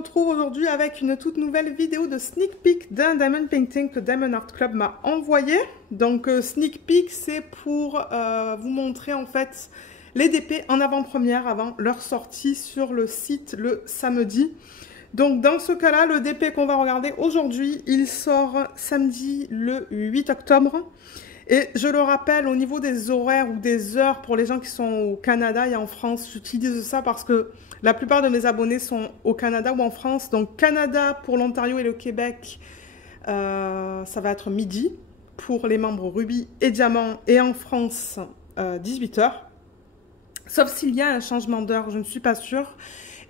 retrouve aujourd'hui avec une toute nouvelle vidéo de sneak peek d'un diamond painting que Diamond Art Club m'a envoyé. Donc sneak peek, c'est pour vous montrer en fait les DP en avant-première avant leur sortie sur le site le samedi. Donc dans ce cas-là, le DP qu'on va regarder aujourd'hui, il sort samedi le 8 octobre. Et je le rappelle, au niveau des horaires ou des heures pour les gens qui sont au Canada et en France, j'utilise ça parce que la plupart de mes abonnés sont au Canada ou en France. Donc Canada pour l'Ontario et le Québec, ça va être midi pour les membres Ruby et Diamant. Et en France, 18 h. Sauf s'il y a un changement d'heure, je ne suis pas sûre.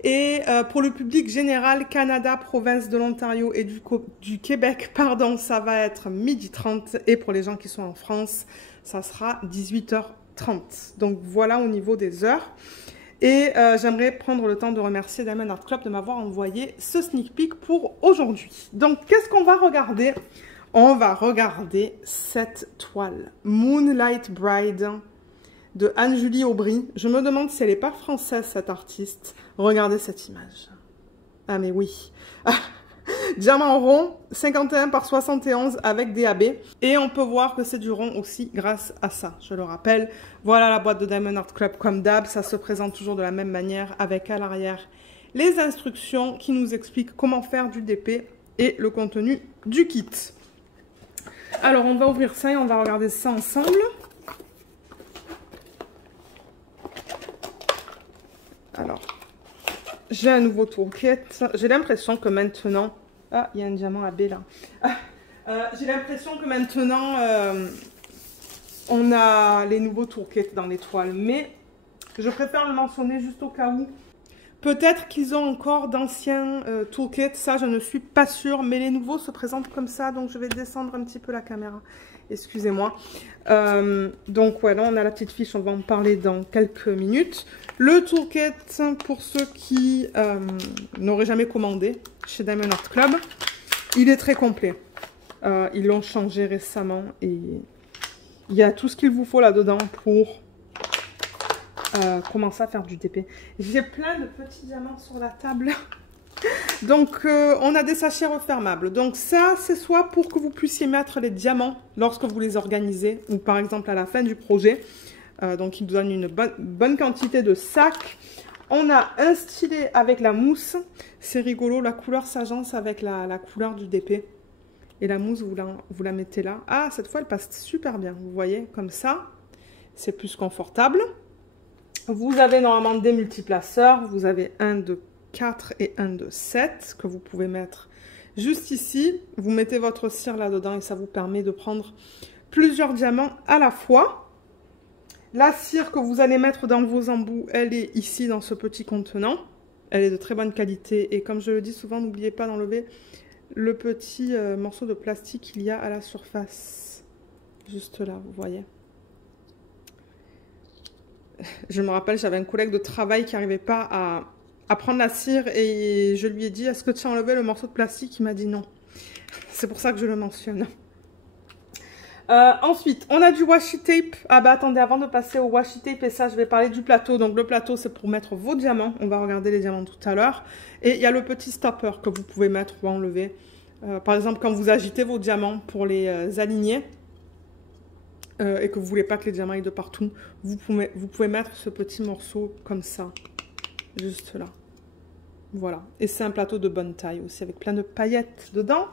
Et pour le public général, Canada, province de l'Ontario et du Québec, pardon, ça va être 12h30. Et pour les gens qui sont en France, ça sera 18h30. Donc voilà au niveau des heures. Et j'aimerais prendre le temps de remercier Diamond Art Club de m'avoir envoyé ce sneak peek pour aujourd'hui. Donc qu'est-ce qu'on va regarder? On va regarder cette toile, Moonlight Bride, de Anne-Julie Aubry. Je me demande si elle n'est pas française, cette artiste. Regardez cette image. Ah mais oui. Diamant rond, 51 par 71 avec DAB. Et on peut voir que c'est du rond aussi grâce à ça. Je le rappelle, voilà la boîte de Diamond Art Club comme d'hab. Ça se présente toujours de la même manière avec à l'arrière les instructions qui nous expliquent comment faire du DP et le contenu du kit. Alors on va ouvrir ça et on va regarder ça ensemble. Alors, j'ai un nouveau toolkit. J'ai l'impression que maintenant... Ah, il y a un diamant AB là. J'ai l'impression que maintenant, on a les nouveaux toolkits dans les toiles. Mais je préfère le mentionner juste au cas où. Peut-être qu'ils ont encore d'anciens toolkits. Ça, je ne suis pas sûre. Mais les nouveaux se présentent comme ça. Donc, je vais descendre un petit peu la caméra. Excusez-moi. Donc, voilà, on a la petite fiche. On va en parler dans quelques minutes. Le toolkit, pour ceux qui n'auraient jamais commandé chez Diamond Art Club, il est très complet. Ils l'ont changé récemment et il y a tout ce qu'il vous faut là-dedans pour commencer à faire du DP. J'ai plein de petits diamants sur la table. Donc, on a des sachets refermables. Donc, ça, c'est soit pour que vous puissiez mettre les diamants lorsque vous les organisez ou par exemple à la fin du projet. Donc, il nous donne une bonne quantité de sacs. On a un stylet avec la mousse. C'est rigolo, la couleur s'agence avec la couleur du DP. Et la mousse, vous la mettez là. Ah, cette fois, elle passe super bien. Vous voyez, comme ça, c'est plus confortable. Vous avez normalement des multiplaceurs. Vous avez un de 4 et un de 7 que vous pouvez mettre juste ici. Vous mettez votre cire là-dedans et ça vous permet de prendre plusieurs diamants à la fois. La cire que vous allez mettre dans vos embouts, elle est ici dans ce petit contenant. Elle est de très bonne qualité. Et comme je le dis souvent, n'oubliez pas d'enlever le petit morceau de plastique qu'il y a à la surface. Juste là, vous voyez. Je me rappelle, j'avais un collègue de travail qui n'arrivait pas à prendre la cire. Et je lui ai dit, est-ce que tu as enlevé le morceau de plastique? Il m'a dit non. C'est pour ça que je le mentionne. Ensuite, on a du washi tape. Ah bah attendez, avant de passer au washi tape et ça, je vais parler du plateau. Donc le plateau, c'est pour mettre vos diamants. On va regarder les diamants tout à l'heure. Et il y a le petit stopper que vous pouvez mettre ou enlever. Par exemple, quand vous agitez vos diamants pour les aligner et que vous ne voulez pas que les diamants aillent de partout, vous pouvez mettre ce petit morceau comme ça, juste là. Voilà. Et c'est un plateau de bonne taille aussi avec plein de paillettes dedans.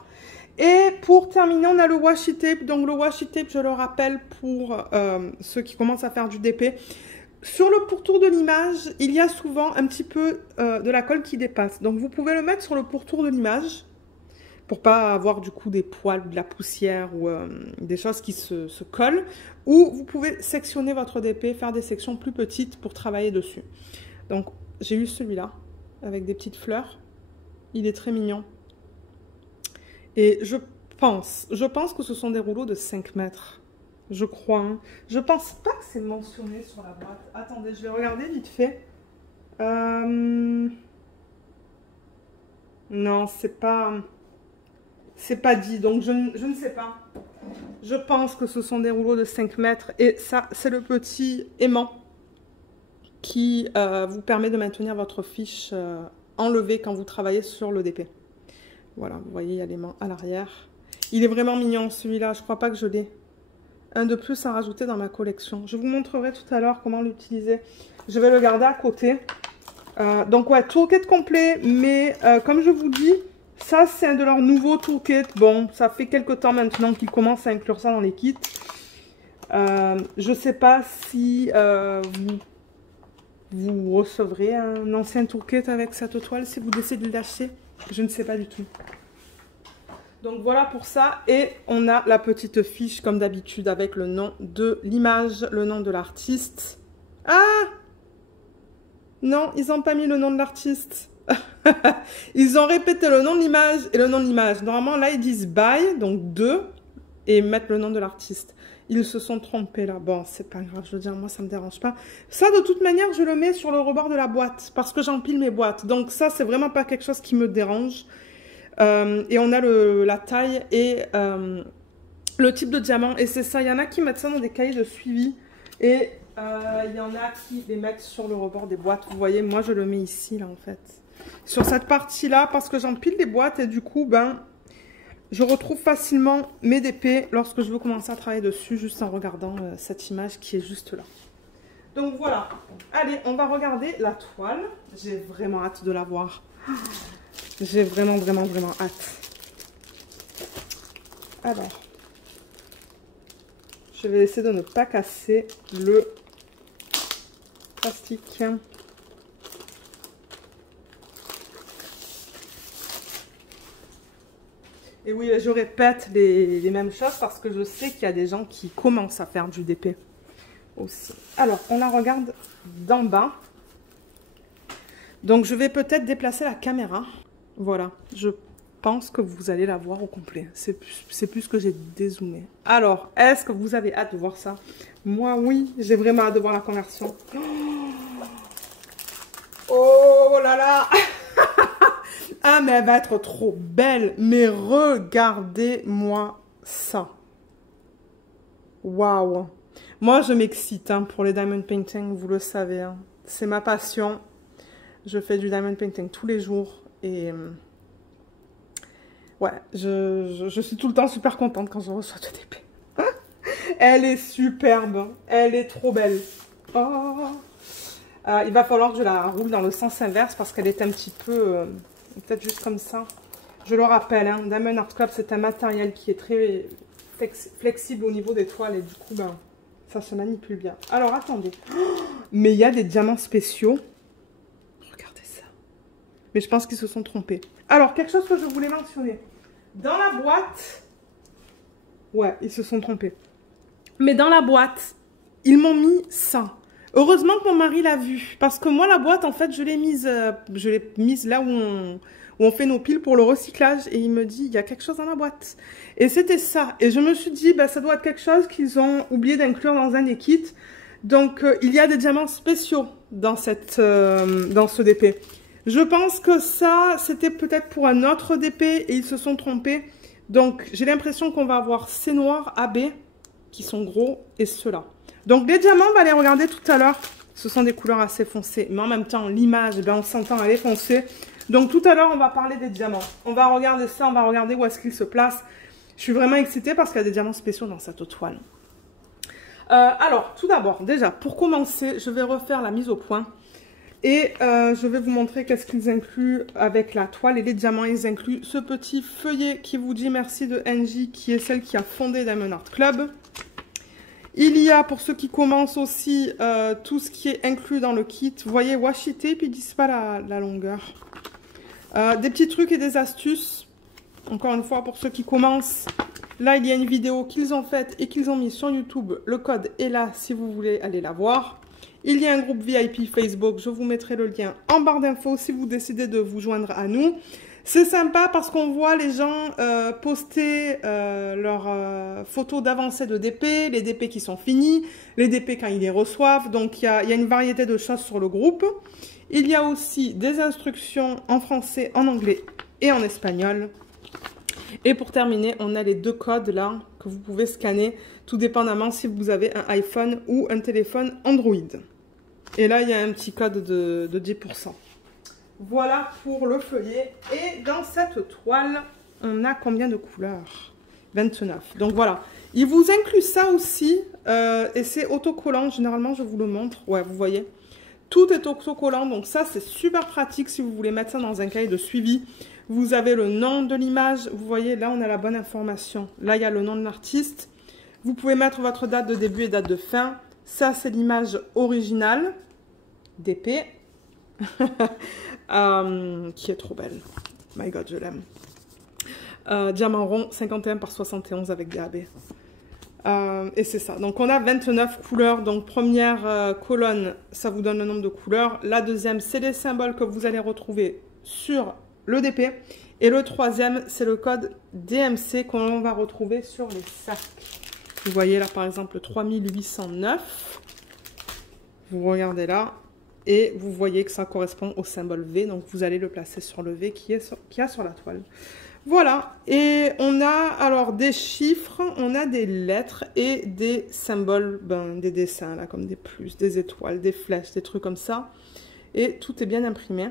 Et pour terminer, on a le washi tape. Donc le washi tape, je le rappelle pour ceux qui commencent à faire du DP. Sur le pourtour de l'image, il y a souvent un petit peu de la colle qui dépasse. Donc vous pouvez le mettre sur le pourtour de l'image pour pas avoir du coup des poils ou de la poussière ou des choses qui se collent. Ou vous pouvez sectionner votre DP, faire des sections plus petites pour travailler dessus. Donc j'ai eu celui-là avec des petites fleurs. Il est très mignon. Et je pense que ce sont des rouleaux de 5 mètres. Je crois. Hein. Je pense pas que c'est mentionné sur la boîte. Attendez, je vais regarder vite fait. Non, c'est pas dit. Donc, je ne sais pas. Je pense que ce sont des rouleaux de 5 mètres. Et ça, c'est le petit aimant qui vous permet de maintenir votre fiche enlever quand vous travaillez sur le DP. Voilà, vous voyez, il y a les mains à l'arrière. Il est vraiment mignon celui-là, je crois pas que je l'ai. Un de plus à rajouter dans ma collection. Je vous montrerai tout à l'heure comment l'utiliser. Je vais le garder à côté. Donc ouais, toolkit complet, mais comme je vous dis, ça c'est un de leurs nouveaux toolkits. Bon, ça fait quelques temps maintenant qu'ils commencent à inclure ça dans les kits. Je sais pas si vous recevrez un ancien toolkit avec cette toile si vous décidez de l'acheter. Je ne sais pas du tout. Donc voilà pour ça. Et on a la petite fiche comme d'habitude avec le nom de l'image, le nom de l'artiste. Ah! Non, ils n'ont pas mis le nom de l'artiste. Ils ont répété le nom de l'image et le nom de l'image. Normalement, là, ils disent by, donc 2, et mettent le nom de l'artiste. Ils se sont trompés là. Bon, c'est pas grave, je veux dire, moi, ça me dérange pas. Ça, de toute manière, je le mets sur le rebord de la boîte parce que j'empile mes boîtes. Donc ça, c'est vraiment pas quelque chose qui me dérange. Et on a la taille et le type de diamant. Et c'est ça, il y en a qui mettent ça dans des cahiers de suivi. Et il y en a qui les mettent sur le rebord des boîtes. Vous voyez, moi, je le mets ici, là, en fait. Sur cette partie-là, parce que j'empile les boîtes et du coup, ben... je retrouve facilement mes DP lorsque je veux commencer à travailler dessus, juste en regardant cette image qui est juste là. Donc voilà. Allez, on va regarder la toile. J'ai vraiment hâte de la voir. J'ai vraiment hâte. Alors, je vais essayer de ne pas casser le plastique. Et oui, je répète les mêmes choses parce que je sais qu'il y a des gens qui commencent à faire du DP aussi. Alors, on la regarde d'en bas. Donc, je vais peut-être déplacer la caméra. Voilà, je pense que vous allez la voir au complet. C'est plus que j'ai dézoomé. Alors, est-ce que vous avez hâte de voir ça? Moi, oui, j'ai vraiment hâte de voir la conversion. Oh là là! Ah, mais elle va être trop belle. Mais regardez-moi ça. Waouh. Moi, je m'excite pour les diamond painting, vous le savez. Hein. C'est ma passion. Je fais du diamond painting tous les jours. Et ouais, je suis tout le temps super contente quand je reçois de DP. Elle est superbe. Elle est trop belle. Oh. Il va falloir que je la roule dans le sens inverse parce qu'elle est un petit peu... peut-être juste comme ça. Je le rappelle, hein, Diamond Art Club, c'est un matériel qui est très flexible au niveau des toiles. Et du coup, ben, ça se manipule bien. Alors, attendez. Oh, mais il y a des diamants spéciaux. Regardez ça. Mais je pense qu'ils se sont trompés. Alors, quelque chose que je voulais mentionner. Dans la boîte... Ouais, ils se sont trompés. Mais dans la boîte, ils m'ont mis ça. Heureusement que mon mari l'a vu. Parce que moi, la boîte, en fait, je l'ai mise là où on fait nos piles pour le recyclage. Et il me dit, il y a quelque chose dans la boîte. Et c'était ça. Et je me suis dit, bah, ça doit être quelque chose qu'ils ont oublié d'inclure dans un des kits. Donc, il y a des diamants spéciaux dans ce DP. Je pense que ça, c'était peut-être pour un autre DP et ils se sont trompés. Donc, j'ai l'impression qu'on va avoir ces noirs AB qui sont gros et ceux-là. Donc, les diamants, on va les regarder tout à l'heure. Ce sont des couleurs assez foncées. Mais en même temps, l'image, ben, on s'entend, elle est foncée. Donc, tout à l'heure, on va parler des diamants. On va regarder ça, on va regarder où est-ce qu'ils se placent. Je suis vraiment excitée parce qu'il y a des diamants spéciaux dans cette toile. Alors, tout d'abord, déjà, pour commencer, je vais refaire la mise au point. Et je vais vous montrer qu'est-ce qu'ils incluent avec la toile et les diamants. Ils incluent ce petit feuillet qui vous dit merci de NJ, qui est celle qui a fondé Diamond Art Club. Il y a, pour ceux qui commencent aussi, tout ce qui est inclus dans le kit. Vous voyez, washi tape, ils disent pas la longueur. Des petits trucs et des astuces. Encore une fois, pour ceux qui commencent, là, il y a une vidéo qu'ils ont faite et qu'ils ont mis sur YouTube. Le code est là si vous voulez aller la voir. Il y a un groupe VIP Facebook. Je vous mettrai le lien en barre d'infos si vous décidez de vous joindre à nous. C'est sympa parce qu'on voit les gens poster leurs photos d'avancée de DP, les DP qui sont finis, les DP quand ils les reçoivent. Donc, il y a une variété de choses sur le groupe. Il y a aussi des instructions en français, en anglais et en espagnol. Et pour terminer, on a les deux codes là que vous pouvez scanner, tout dépendamment si vous avez un iPhone ou un téléphone Android. Et là, il y a un petit code de 10%. Voilà pour le feuillet. Et dans cette toile, on a combien de couleurs? 29. Donc voilà. Il vous inclut ça aussi. Et c'est autocollant. Généralement, je vous le montre. Ouais, vous voyez. Tout est autocollant. Donc ça, c'est super pratique si vous voulez mettre ça dans un cahier de suivi. Vous avez le nom de l'image. Vous voyez, là, on a la bonne information. Là, il y a le nom de l'artiste. Vous pouvez mettre votre date de début et date de fin. Ça, c'est l'image originale d'épée. Qui est trop belle. My God, je l'aime. Diamant rond, 51 par 71 avec DAB. Et c'est ça. Donc, on a 29 couleurs. Donc, première colonne, ça vous donne le nombre de couleurs. La deuxième, c'est les symboles que vous allez retrouver sur le DP. Et le troisième, c'est le code DMC qu'on va retrouver sur les sacs. Vous voyez là, par exemple, 3809. Vous regardez là. Et vous voyez que ça correspond au symbole V. Donc, vous allez le placer sur le V qui a sur la toile. Voilà. Et on a alors des chiffres, on a des lettres et des symboles, des dessins, là, comme des plus, des étoiles, des flèches, des trucs comme ça. Et tout est bien imprimé.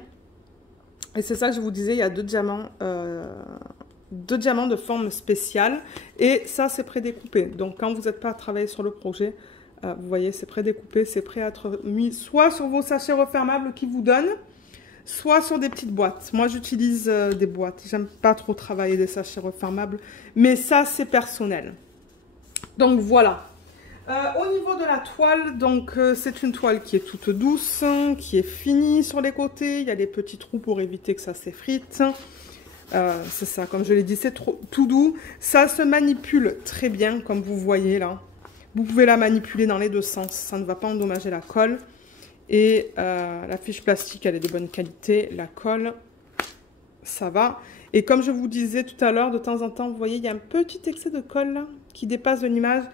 Et c'est ça que je vous disais, il y a deux diamants de forme spéciale. Et ça, c'est prédécoupé. Donc, quand vous n'êtes pas à travailler sur le projet, vous voyez, c'est prédécoupé, c'est prêt à être mis soit sur vos sachets refermables qu'ils vous donnent, soit sur des petites boîtes. Moi, j'utilise des boîtes. J'aime pas trop travailler des sachets refermables, mais ça, c'est personnel. Donc, voilà. Au niveau de la toile, donc c'est une toile qui est toute douce, qui est finie sur les côtés. Il y a des petits trous pour éviter que ça s'effrite. C'est ça, comme je l'ai dit, c'est tout doux. Ça se manipule très bien, comme vous voyez là. Vous pouvez la manipuler dans les deux sens. Ça ne va pas endommager la colle. Et la fiche plastique, elle est de bonne qualité. La colle, ça va. Et comme je vous disais tout à l'heure, de temps en temps, vous voyez, il y a un petit excès de colle là, qui dépasse de l'image.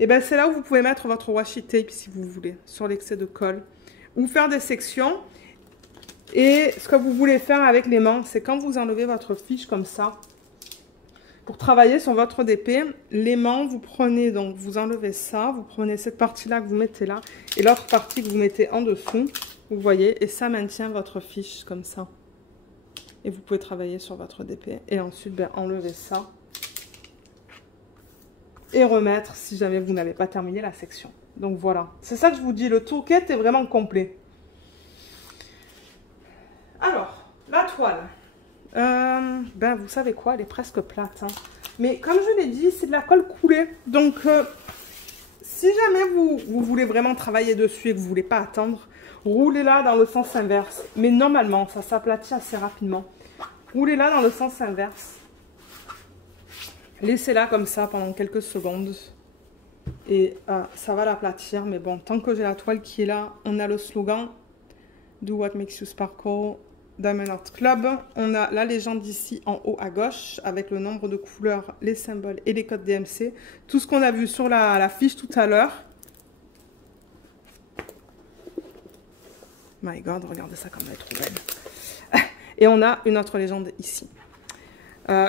Et bien, c'est là où vous pouvez mettre votre washi tape, si vous voulez, sur l'excès de colle. Ou faire des sections. Et ce que vous voulez faire avec l'aimant, c'est quand vous enlevez votre fiche comme ça, pour travailler sur votre DP, l'aimant, vous prenez, donc vous enlevez ça, vous prenez cette partie-là que vous mettez là, et l'autre partie que vous mettez en dessous, vous voyez, et ça maintient votre fiche comme ça. Et vous pouvez travailler sur votre DP. Et ensuite, enlever ça. Et remettre si jamais vous n'avez pas terminé la section. Donc voilà, c'est ça que je vous dis, le toolkit est vraiment complet. Alors, la toile. Vous savez quoi, elle est presque plate. Hein. Mais comme je l'ai dit, c'est de la colle coulée. Donc, si jamais vous voulez vraiment travailler dessus et que vous ne voulez pas attendre, roulez-la dans le sens inverse. Mais normalement, ça s'aplatit assez rapidement. Roulez-la dans le sens inverse. Laissez-la comme ça pendant quelques secondes. Et ça va l'aplatir. Mais bon, tant que j'ai la toile qui est là, on a le slogan Do what makes you sparkle. Diamond Art Club. On a la légende ici en haut à gauche avec le nombre de couleurs, les symboles et les codes DMC. Tout ce qu'on a vu sur la fiche tout à l'heure. My God, regardez ça comme elle est trop belle. Et on a une autre légende ici.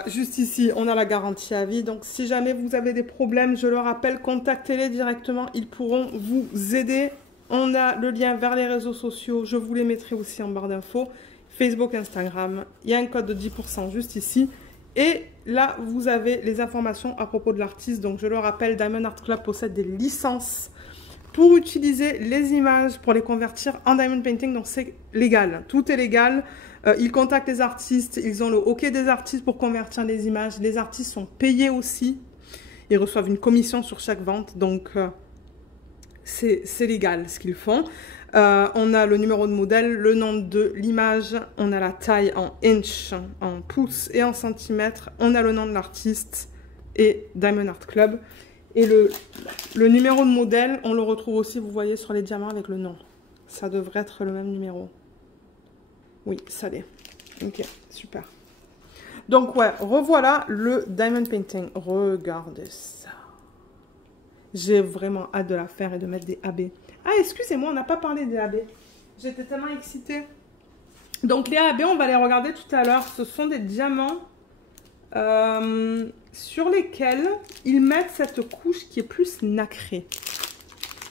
Juste ici, on a la garantie à vie. Donc, si jamais vous avez des problèmes, je le rappelle, contactez-les directement. Ils pourront vous aider. On a le lien vers les réseaux sociaux. Je vous les mettrai aussi en barre d'infos. Facebook, Instagram, il y a un code de 10% juste ici. Et là, vous avez les informations à propos de l'artiste. Donc, je le rappelle, Diamond Art Club possède des licences pour utiliser les images, pour les convertir en diamond painting. Donc, c'est légal. Tout est légal. Ils contactent les artistes. Ils ont le OK des artistes pour convertir les images. Les artistes sont payés aussi. Ils reçoivent une commission sur chaque vente. Donc, c'est légal ce qu'ils font. On a le numéro de modèle, le nom de l'image, on a la taille en inch, en pouces et en centimètres, on a le nom de l'artiste et Diamond Art Club. Et le numéro de modèle, on le retrouve aussi, vous voyez, sur les diamants avec le nom. Ça devrait être le même numéro. Oui, ça l'est. Ok, super. Donc ouais, revoilà le Diamond Painting. Regardez ça. J'ai vraiment hâte de la faire et de mettre des AB. Ah, excusez-moi, on n'a pas parlé des AB. J'étais tellement excitée. Donc, les AB, on va les regarder tout à l'heure. Ce sont des diamants sur lesquels ils mettent cette couche qui est plus nacrée.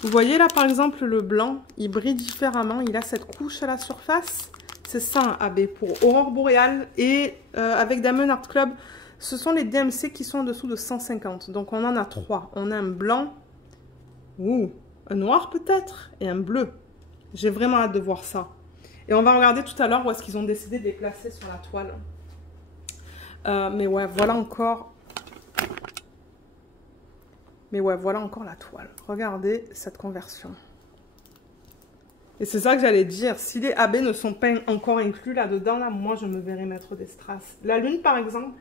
Vous voyez là, par exemple, le blanc, il brille différemment. Il a cette couche à la surface. C'est ça un AB pour Aurore Boréale. Et avec Diamond Art Club, ce sont les DMC qui sont en dessous de 150. Donc on en a 3. On a un blanc, un noir peut-être, et un bleu. J'ai vraiment hâte de voir ça. Et on va regarder tout à l'heure où est-ce qu'ils ont décidé de les placer sur la toile. Mais ouais, voilà encore... la toile. Regardez cette conversion. Et c'est ça que j'allais dire. Si les AB ne sont pas encore inclus là-dedans, là, moi, je me verrais mettre des strass. La lune, par exemple,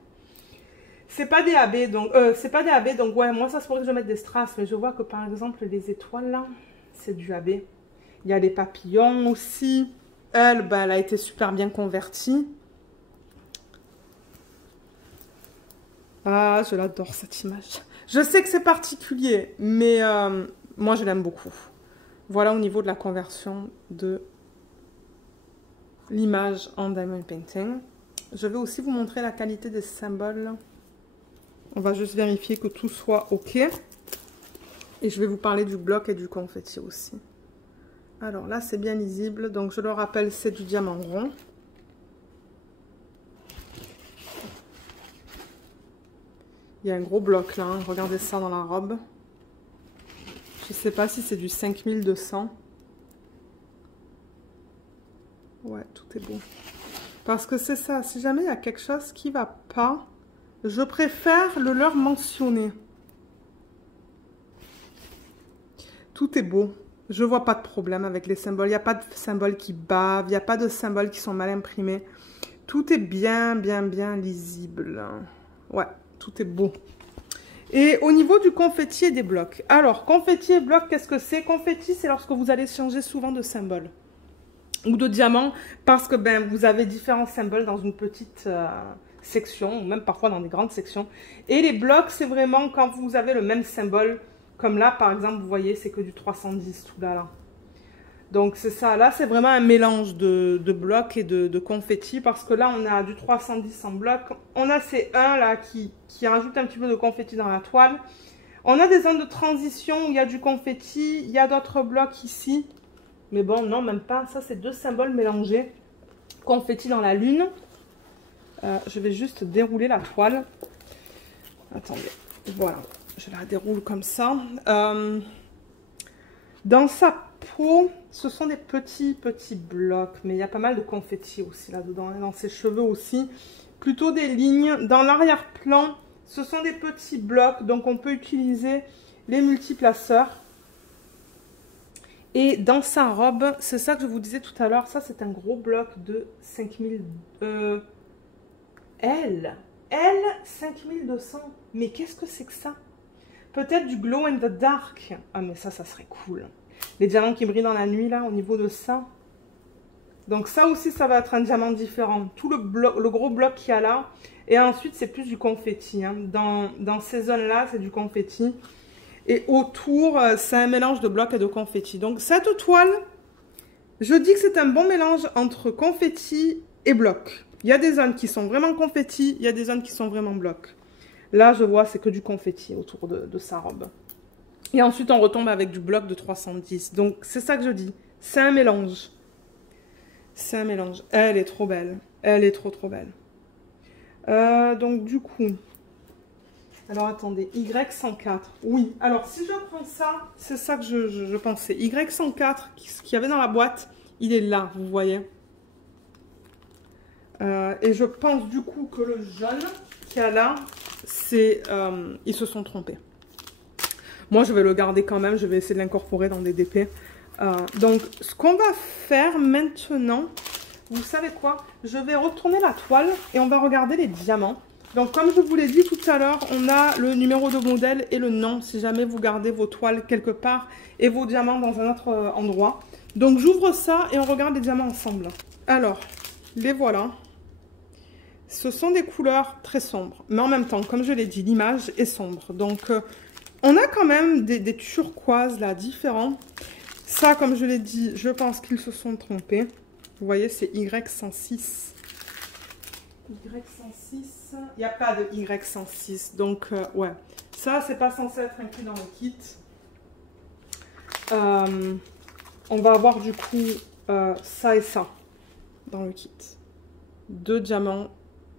c'est pas des AB. Donc, ouais, moi, ça se pourrait que je mette des strass. Mais je vois que, par exemple, les étoiles, là, c'est du AB. Il y a les papillons aussi. Elle, ben, elle a été super bien convertie. Ah, je l'adore, cette image. Je sais que c'est particulier, mais moi, je l'aime beaucoup. Voilà au niveau de la conversion de l'image en Diamond Painting. Je vais aussi vous montrer la qualité des symboles. On va juste vérifier que tout soit OK. Et je vais vous parler du bloc et du confetti aussi. Alors là, c'est bien lisible. Donc, je le rappelle, c'est du diamant rond. Il y a un gros bloc là. Hein. Regardez ça dans la robe. Je ne sais pas si c'est du 5200. Ouais, tout est beau. Parce que c'est ça. Si jamais il y a quelque chose qui ne va pas, je préfère le leur mentionner. Tout est beau. Je vois pas de problème avec les symboles. Il n'y a pas de symboles qui bavent. Il n'y a pas de symboles qui sont mal imprimés. Tout est bien lisible. Ouais, tout est beau. Et au niveau du confetti et des blocs. Alors, confetti et blocs, qu'est-ce que c'est? Confetti, c'est lorsque vous allez changer souvent de symbole. Ou de diamant. Parce que ben, vous avez différents symboles dans une petite section. Ou même parfois dans des grandes sections. Et les blocs, c'est vraiment quand vous avez le même symbole. Comme là, par exemple, vous voyez, c'est que du 310, tout là. Donc, c'est ça. Là, c'est vraiment un mélange de blocs et de confetti. Parce que là, on a du 310 en bloc. On a ces 1 là qui rajoutent un petit peu de confetti dans la toile. On a des zones de transition où il y a du confetti. Il y a d'autres blocs ici. Mais bon, non, même pas. Ça, c'est 2 symboles mélangés. Confetti dans la lune. Je vais juste dérouler la toile. Attendez. Voilà. Je la déroule comme ça. Dans sa peau, ce sont des petits blocs. Mais il y a pas mal de confetti aussi là-dedans. Dans ses cheveux aussi. Plutôt des lignes. Dans l'arrière-plan, ce sont des petits blocs. Donc, on peut utiliser les multiplaceurs. Et dans sa robe, c'est ça que je vous disais tout à l'heure. Ça, c'est un gros bloc de 5000... L 5200. Mais qu'est-ce que c'est que ça? Peut-être du glow in the dark. Ah, mais ça serait cool. Les diamants qui brillent dans la nuit, là, au niveau de ça. Donc ça aussi, ça va être un diamant différent. Tout le gros bloc qu'il y a là. Et ensuite, c'est plus du confetti. Hein. Dans ces zones-là, c'est du confetti. Et autour, c'est un mélange de blocs et de confetti. Donc cette toile, je dis que c'est un bon mélange entre confetti et bloc. Il y a des zones qui sont vraiment confetti, il y a des zones qui sont vraiment blocs. Là, je vois, c'est que du confetti autour de sa robe. Et ensuite, on retombe avec du bloc de 310. Donc, c'est ça que je dis. C'est un mélange. C'est un mélange. Elle est trop belle. Elle est trop belle. Donc, du coup... Alors, attendez. Y104. Oui. Alors, si je prends ça, c'est ça que je pensais. Y104, ce qu'il y avait dans la boîte, il est là, vous voyez. Et je pense, du coup, que le jaune qu'il y a là, c'est... ils se sont trompés. Moi, je vais le garder quand même. Je vais essayer de l'incorporer dans des DP. Donc, ce qu'on va faire maintenant, vous savez quoi? Je vais retourner la toile et on va regarder les diamants. Donc, comme je vous l'ai dit tout à l'heure, on a le numéro de modèle et le nom, si jamais vous gardez vos toiles quelque part et vos diamants dans un autre endroit. Donc, j'ouvre ça et on regarde les diamants ensemble. Alors, les voilà. Ce sont des couleurs très sombres. Mais en même temps, comme je l'ai dit, l'image est sombre. Donc, on a quand même des turquoises là, différents. Ça, comme je l'ai dit, je pense qu'ils se sont trompés. Vous voyez, c'est Y106. Y106. Il n'y a pas de Y106. Donc, ouais. Ça, c'est pas censé être inclus dans le kit. On va avoir du coup ça et ça. dans le kit. 2 diamants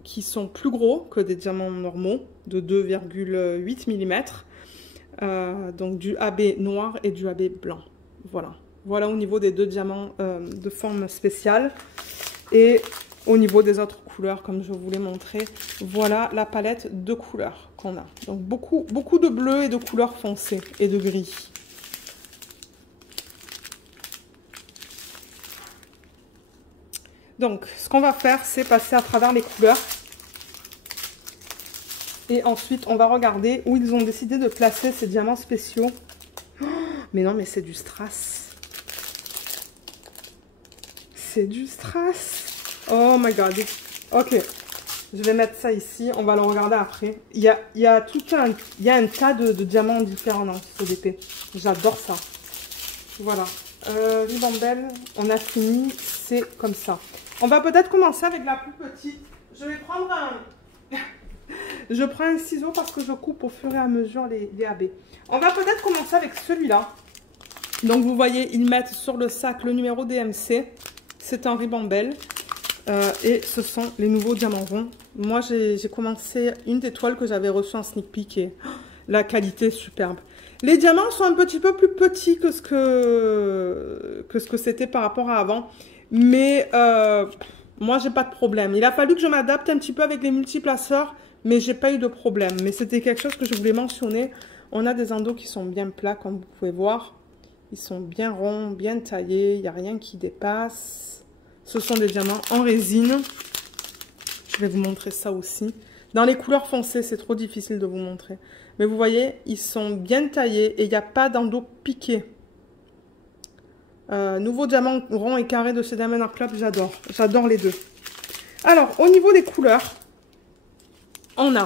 qui sont plus gros que des diamants normaux, de 2,8 mm. Donc du AB noir et du AB blanc. Voilà. Voilà au niveau des 2 diamants de forme spéciale. Et au niveau des autres couleurs, comme je vous l'ai montré, voilà la palette de couleurs qu'on a. Donc beaucoup de bleu et de couleurs foncées et de gris. Donc, ce qu'on va faire, c'est passer à travers les couleurs. Et ensuite, on va regarder où ils ont décidé de placer ces diamants spéciaux. Oh, mais non, mais c'est du strass. C'est du strass. Oh my god. Ok. Je vais mettre ça ici. On va le regarder après. Il y a un tas de diamants différents dans ce DP. J'adore ça. Voilà. Ribambelle, on a fini. C'est comme ça. On va peut-être commencer avec la plus petite. Je vais prendre un... je prends un ciseau parce que je coupe au fur et à mesure les AB. On va peut-être commencer avec celui-là. Donc vous voyez, ils mettent sur le sac le numéro DMC. C'est un ribambelle. Et ce sont les nouveaux diamants ronds. Moi, j'ai commencé une des toiles que j'avais reçue en sneak peek et la qualité est superbe. Les diamants sont un petit peu plus petits que ce que c'était par rapport à avant. Mais moi, j'ai pas de problème. Il a fallu que je m'adapte un petit peu avec les multiplaceurs, mais j'ai pas eu de problème. Mais c'était quelque chose que je voulais mentionner. On a des endos qui sont bien plats, comme vous pouvez voir. Ils sont bien ronds, bien taillés. Il n'y a rien qui dépasse. Ce sont des diamants en résine. Je vais vous montrer ça aussi. Dans les couleurs foncées, c'est trop difficile de vous montrer. Mais vous voyez, ils sont bien taillés et il n'y a pas d'endos piqués. Nouveau diamant rond et carré de chez Diamond Art Club, j'adore. J'adore les deux. Alors, au niveau des couleurs, on a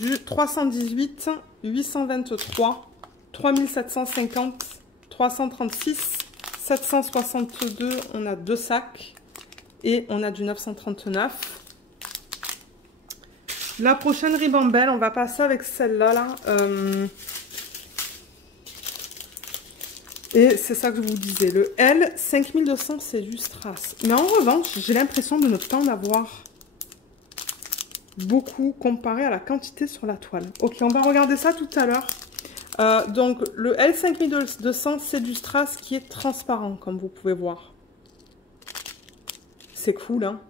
du 318, 823, 3750, 336, 762, on a 2 sacs. Et on a du 939. La prochaine ribambelle, on va passer avec celle-là. Et c'est ça que je vous disais. Le L 5200, c'est du strass. Mais en revanche, j'ai l'impression de ne pas en avoir beaucoup comparé à la quantité sur la toile. Ok, on va regarder ça tout à l'heure. Donc, le L 5200, c'est du strass qui est transparent, comme vous pouvez voir. C'est cool, hein.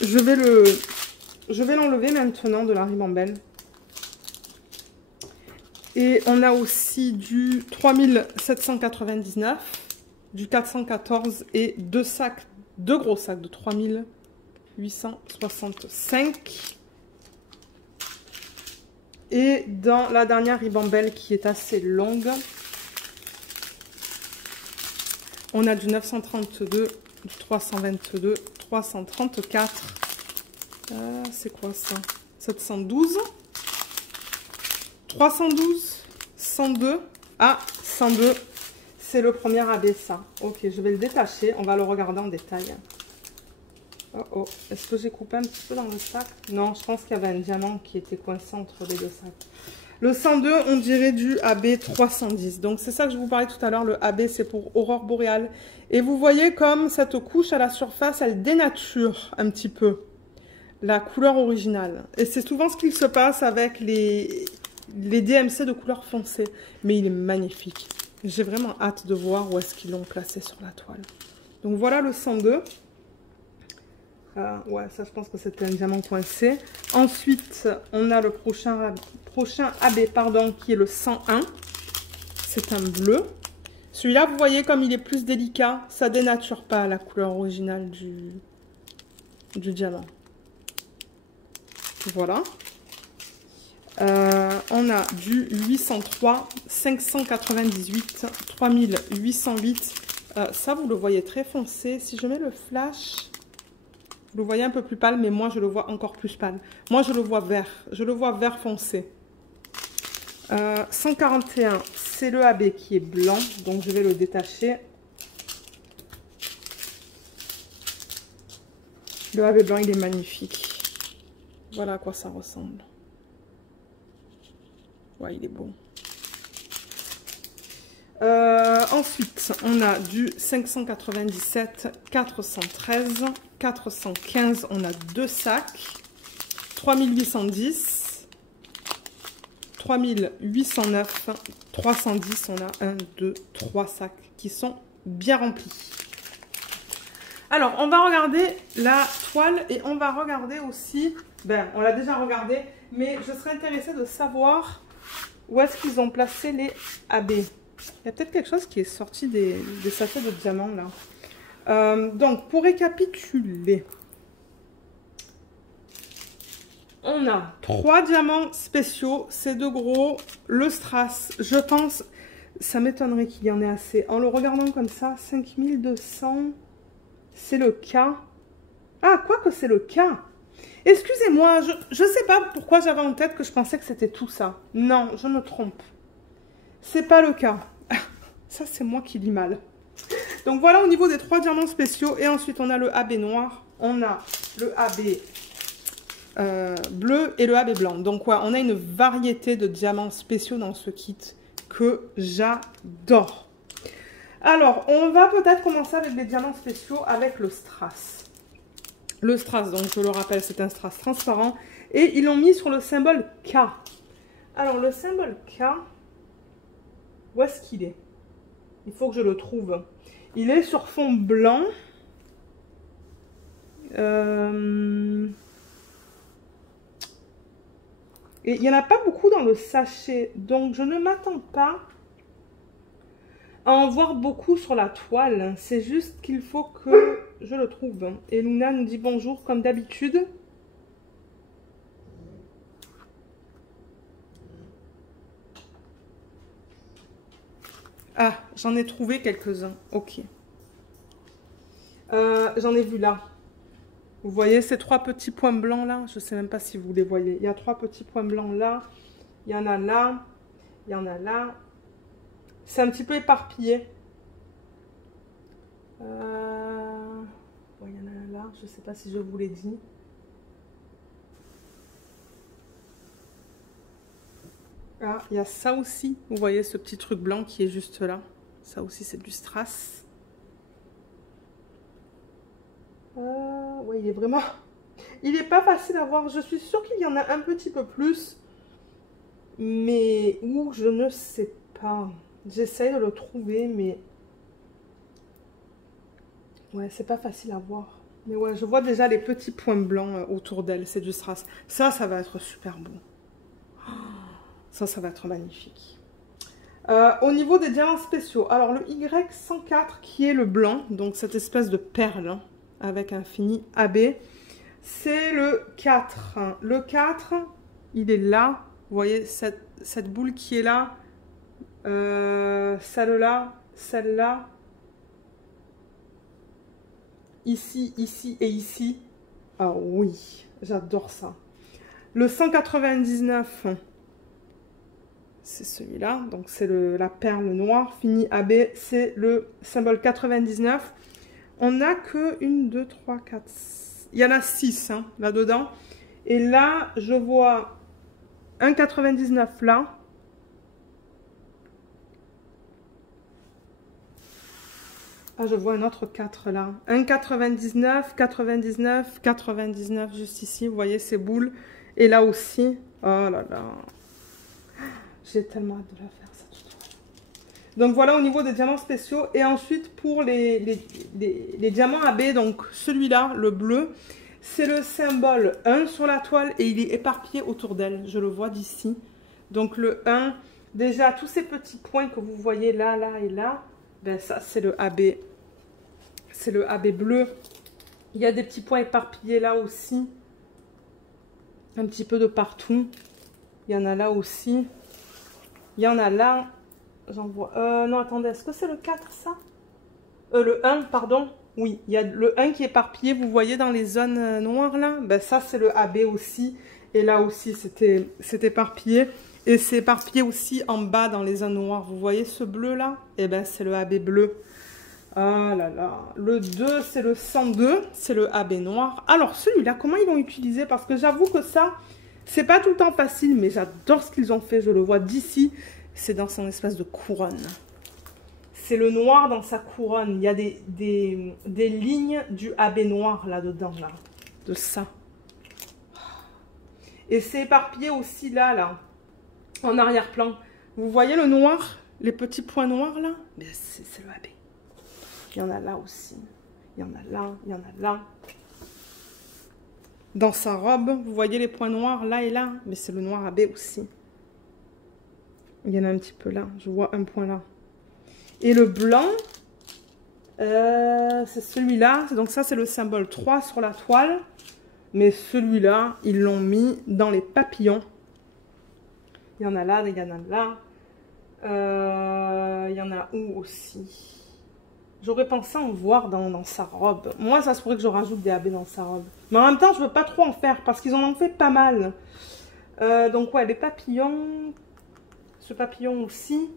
Je vais l'enlever maintenant de la ribambelle. Et on a aussi du 3799, du 414 et 2 gros sacs de 3865. Et dans la dernière ribambelle qui est assez longue, on a du 932, du 322, 334. C'est quoi ça? 712. 312, 102. Ah, 102. C'est le premier AB, ça. Ok, je vais le détacher. On va le regarder en détail. Oh oh. Est-ce que j'ai coupé un petit peu dans le sac? Non, je pense qu'il y avait un diamant qui était coincé entre les 2 sacs. Le 102, on dirait du AB 310. Donc, c'est ça que je vous parlais tout à l'heure. Le AB, c'est pour Aurore Boréale. Et vous voyez comme cette couche à la surface, elle dénature un petit peu la couleur originale. Et c'est souvent ce qu'il se passe avec les DMC de couleur foncée. Mais il est magnifique. J'ai vraiment hâte de voir où est-ce qu'ils l'ont placé sur la toile. Donc, voilà le 102. Ouais, ça, je pense que c'était un diamant coincé. Ensuite, on a le prochain AB, pardon, qui est le 101. C'est un bleu. Celui-là, vous voyez comme il est plus délicat. Ça dénature pas la couleur originale du diamant. Voilà. On a du 803, 598, 3808. Ça, vous le voyez très foncé. Si je mets le flash... Vous le voyez un peu plus pâle, mais moi, je le vois encore plus pâle. Moi, je le vois vert. Je le vois vert foncé. 141, c'est le AB qui est blanc. Donc, je vais le détacher. Le AB blanc, il est magnifique. Voilà à quoi ça ressemble. Ouais, il est beau. Ensuite, on a du 597, 413, 415, on a 2 sacs, 3810, 3809, 310, on a 1, 2, 3 sacs qui sont bien remplis. Alors, on va regarder la toile et on va regarder aussi, on l'a déjà regardé, mais je serais intéressée de savoir où est-ce qu'ils ont placé les AB. Il y a peut-être quelque chose qui est sorti des sachets de diamants là. Donc, pour récapituler, on a 3 diamants spéciaux, c'est de gros, le strass, je pense, ça m'étonnerait qu'il y en ait assez. En le regardant comme ça, 5200, c'est le cas. Ah, quoi que c'est le cas. Excusez-moi, je sais pas pourquoi j'avais en tête que je pensais que c'était tout ça. Non, je me trompe. C'est pas le cas. Ça, c'est moi qui lis mal. Donc voilà au niveau des 3 diamants spéciaux. Et ensuite, on a le AB noir, on a le AB bleu et le AB blanc. Donc ouais, on a une variété de diamants spéciaux dans ce kit que j'adore. Alors, on va peut-être commencer avec des diamants spéciaux avec le strass. Le strass, donc je le rappelle, c'est un strass transparent. Et ils l'ont mis sur le symbole K. Alors, le symbole K, où est-ce qu'il est? Il faut que je le trouve. Il est sur fond blanc. Et il n'y en a pas beaucoup dans le sachet. Donc, je ne m'attends pas à en voir beaucoup sur la toile. C'est juste qu'il faut que je le trouve. Et Luna nous dit bonjour comme d'habitude. Ah, j'en ai trouvé quelques-uns. Ok. J'en ai vu là. Vous voyez ces 3 petits points blancs là? Je ne sais même pas si vous les voyez. Il y a 3 petits points blancs là. Il y en a là. Il y en a là. C'est un petit peu éparpillé. Il y en a là. Je ne sais pas si je vous l'ai dit. Ah, il y a ça aussi. Vous voyez ce petit truc blanc qui est juste là. Ça aussi, c'est du strass. Oui, il est vraiment... Il n'est pas facile à voir. Je suis sûre qu'il y en a un petit peu plus. Mais où, je ne sais pas. J'essaye de le trouver, mais... Ouais, c'est pas facile à voir. Mais ouais, je vois déjà les petits points blancs autour d'elle. C'est du strass. Ça va être super beau. Ça va être magnifique. Au niveau des diamants spéciaux, alors le Y104 qui est le blanc, donc cette espèce de perle hein, avec un fini AB, c'est le 4. Le 4, il est là. Vous voyez cette boule qui est là, celle-là, celle-là, ici, ici et ici. Ah oui, j'adore ça. Le 199... c'est celui-là, donc c'est la perle noire, fini AB, c'est le symbole 99. On n'a que 1, 2, 3, 4, il y en a 6 hein, là-dedans. Et là, je vois un 99 là. Ah, je vois un autre 4 là. Un 99, 99, 99 juste ici, vous voyez ces boules. Et là aussi, oh là là. J'ai tellement hâte de la faire, cette toile. Donc voilà au niveau des diamants spéciaux. Et ensuite pour les diamants AB, donc celui-là, le bleu, c'est le symbole 1 sur la toile et il est éparpillé autour d'elle. Je le vois d'ici. Donc le 1, déjà tous ces petits points que vous voyez là, là et là, ben ça c'est le AB. C'est le AB bleu. Il y a des petits points éparpillés là aussi. Un petit peu de partout. Il y en a là aussi. Il y en a là, j'en vois... non, attendez, est-ce que c'est le 4, ça? Le 1, pardon. Oui, il y a le 1 qui est éparpillé, vous voyez, dans les zones noires, là. Ben, ça, c'est le AB aussi. Et là aussi, c'est éparpillé. Et c'est éparpillé aussi en bas, dans les zones noires. Vous voyez ce bleu-là? Eh ben, c'est le AB bleu. Ah là là. Le 2, c'est le 102. C'est le AB noir. Alors, celui-là, comment ils l'ont utilisé? Parce que j'avoue que ça... c'est pas tout le temps facile, mais j'adore ce qu'ils ont fait. Je le vois d'ici. C'est dans son espèce de couronne. c'est le noir dans sa couronne. Il y a des lignes du AB noir là-dedans, là, de ça. Et c'est éparpillé aussi là, en arrière-plan. Vous voyez le noir, les petits points noirs là? Mais c'est le AB. Il y en a là aussi. Il y en a là, il y en a là. Dans sa robe, vous voyez les points noirs là et là? Mais c'est le noir AB aussi. Il y en a un petit peu là. Je vois un point là. Et le blanc, c'est celui-là. Donc ça, c'est le symbole 3 sur la toile. Mais celui-là, ils l'ont mis dans les papillons. Il y en a là, il y en a là. Il y en a où aussi? J'aurais pensé en voir dans sa robe. Moi, ça se pourrait que je rajoute des AB dans sa robe. Mais en même temps, je veux pas trop en faire parce qu'ils en ont fait pas mal. Donc ouais, les papillons. Ce papillon aussi.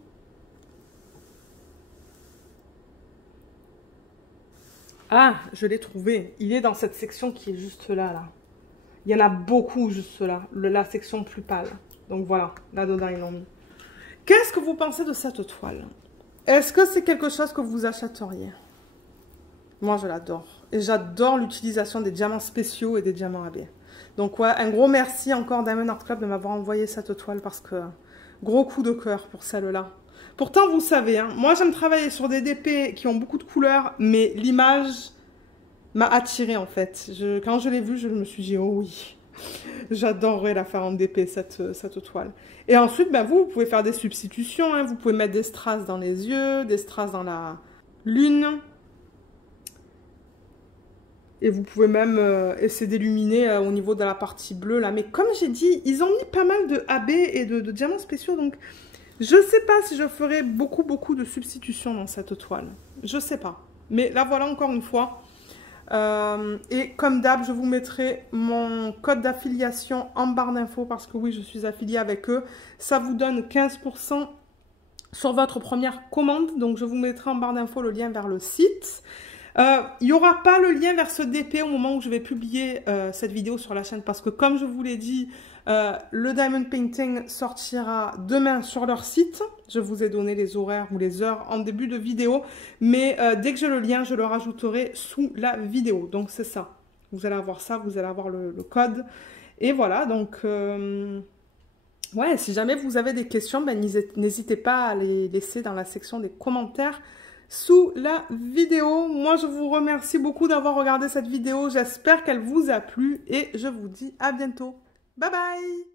Ah, je l'ai trouvé. Il est dans cette section qui est juste là, là. Il y en a beaucoup juste là. La section plus pâle. Donc voilà, là-dedans, ils l'ont mis. Qu'est-ce que vous pensez de cette toile? Est-ce que c'est quelque chose que vous achèteriez? Moi, je l'adore. Et j'adore l'utilisation des diamants spéciaux et des diamants AB. Donc ouais, un gros merci encore Diamond Art Club de m'avoir envoyé cette toile parce que gros coup de cœur pour celle-là. Pourtant, vous savez, hein, moi j'aime travailler sur des DP qui ont beaucoup de couleurs, mais l'image m'a attirée en fait. Quand je l'ai vue, je me suis dit, oh oui, j'adorerais la faire en DP, cette toile. Et ensuite, ben, vous pouvez faire des substitutions, hein, vous pouvez mettre des strass dans les yeux, des strass dans la lune. Et vous pouvez même essayer d'illuminer au niveau de la partie bleue là. Mais comme j'ai dit, ils ont mis pas mal de AB et de diamants spéciaux, donc... Je ne sais pas si je ferai beaucoup de substitutions dans cette toile. Je ne sais pas. Mais là, voilà encore une fois. Et comme d'hab, je vous mettrai mon code d'affiliation en barre d'infos parce que oui, je suis affiliée avec eux. Ça vous donne 15% sur votre première commande. Donc, je vous mettrai en barre d'infos le lien vers le site. Il n'y aura pas le lien vers ce DP au moment où je vais publier cette vidéo sur la chaîne parce que comme je vous l'ai dit, le Diamond Painting sortira demain sur leur site. Je vous ai donné les horaires ou les heures en début de vidéo, mais dès que j'ai le lien, je le rajouterai sous la vidéo. Donc c'est ça, vous allez avoir ça, vous allez avoir le code. Et voilà, donc ouais, si jamais vous avez des questions, ben, n'hésitez pas à les laisser dans la section des commentaires sous la vidéo. Moi, je vous remercie beaucoup d'avoir regardé cette vidéo. J'espère qu'elle vous a plu et je vous dis à bientôt. Bye bye!